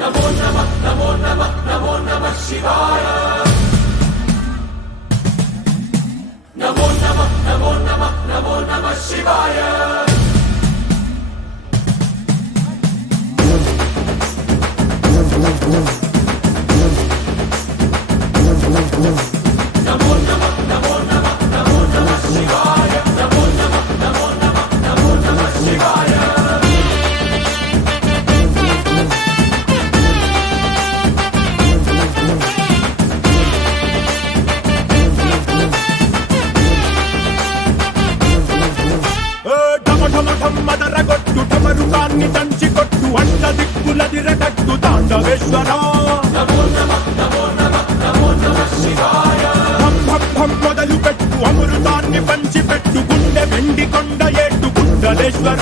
నమో నమః నమో నమః నమో నమః శివాయ నమో నమః నమో నమః నమో నమః శివాయ నమో నమః నమో నమః నమో నమః శివాయ నమో నమః నమో నమః నమో నమః శివాయ మదరగొట్టు టమరుకాన్ని దంచి కొట్టు అంట దిక్కులదిరగట్టు తాండవేశ్వర నమో నమః నమో నమః నమో నమః శివాయ భం భం భం మొదలు పెట్టు అమృతాన్ని పంచి పెట్టు గుండె వెండి కొండ ఏట్టు కుండలేశ్వర